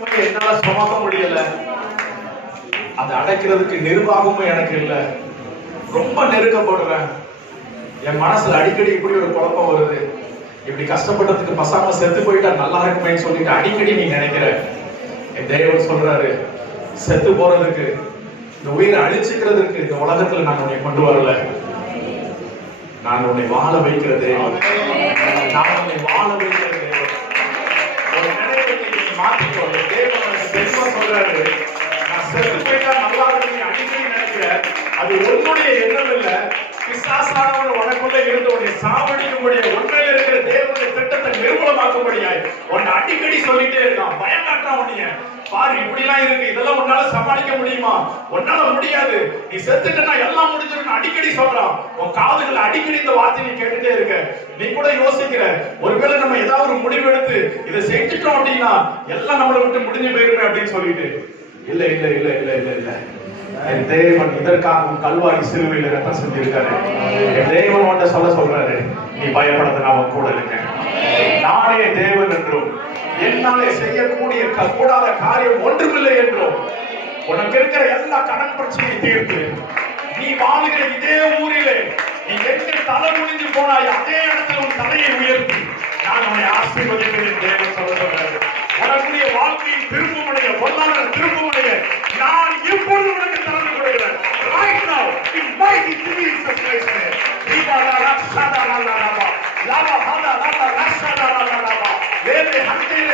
என்னால சுமக்க முடியல. அதை அடைக்கிறதுக்கு நிர்வாகமும் எனக்கு இல்ல. ரொம்ப நெருக்கப்படுறேன் என் மனசுல அடிக்கடி இப்படி ஒரு குழப்பம் வருது. இப்படி கஷ்டப்பட்டதுக்கு பசாம செத்து போயிட்டா நல்லா இருக்குமேன்னு சொல்லிட்டு அடிக்கடி நீ நினைக்கிற. என் தேவன் சொல்றாரு செத்து போறதுக்கு இந்த உயிரை அழிச்சுக்கிறதுக்கு இந்த உலகத்துல நான் உன்னை கொண்டு வரல. நான் உன்னை வாழ வைக்கிறது நான் உன்னை வாழ சொல்றாரு. நான் செத்து போயிட்டா நல்லா இருக்கும் நீ அடிக்கடி நினைக்கிற அது உன்னுடைய எண்ணம் இல்ல. பிசாசானவன் உனக்குள்ள இருந்து உன்னை சாவடிக்கும்படியா உண்மையில இருக்கிற தேவனுடைய திட்டத்தை நிர்மூலமாக்கும்படியாய் உன்னை அடிக்கடி சொல்லிட்டே இருக்கான் பயம் காட்டுறான் உன்னைய பாரு இப்படி எல்லாம் இருக்கு. இதெல்லாம் உன்னால சமாளிக்க முடியுமா? உன்னால முடியாது. நீ செத்துட்டனா எல்லாம் முடிஞ்சிடும் அடிக்கடி சொல்றான். உன் காதுகள் அடிக்கடி இந்த வார்த்தை நீ கேட்டுட்டே இருக்க. நீ கூட யோசிக்கிற. ஒருவேளை நம்ம ஏதாவது ஒரு முடிவு எடுத்து இதை செஞ்சுட்டோம் அப்படின்னா எல்லாம் நம்மளை விட்டு முடிஞ்சு போயிருமே அப்படின்னு சொல்லிட்டு. இல்ல இல்ல இல்ல இல்ல இல்ல இல்ல. என் தேவன் இதற்காகவும் கல்வாரி சிறுவையில் ரத்தம் செஞ்சிருக்காரு. என் தேவன் உன்ட்ட சொல்ல சொல்றாரு. நீ பயப்படாத நான் கூட இருக்கேன். நானே தேவன் என்றும் என்னாலே செய்யக்கூடிய கூடாத காரியம் ஒன்றுமில்லை என்றும். உனக்கு இருக்கிற எல்லா கடன் பிரச்சனையை தீர்த்து நீ வாழுகிற இதே ஊரிலே நீ எங்க தலை முடிஞ்சு போனாய் அதே இடத்துல உன் தலையை உயர்த்தி நான் உன்னை ஆசீர்வதிக்கிறேன் தேவன் சொல்லுகிறேன் சொல்றாரு உனக்குரிய வாழ்க்கையின் திருப்பமுடைய பொருளாதார திருப்பமுடைய நான் இப்பொழுது உனக்கு திறந்து கொடுக்கிறேன். Right now in mighty Jesus Christ name. நாமத்தில்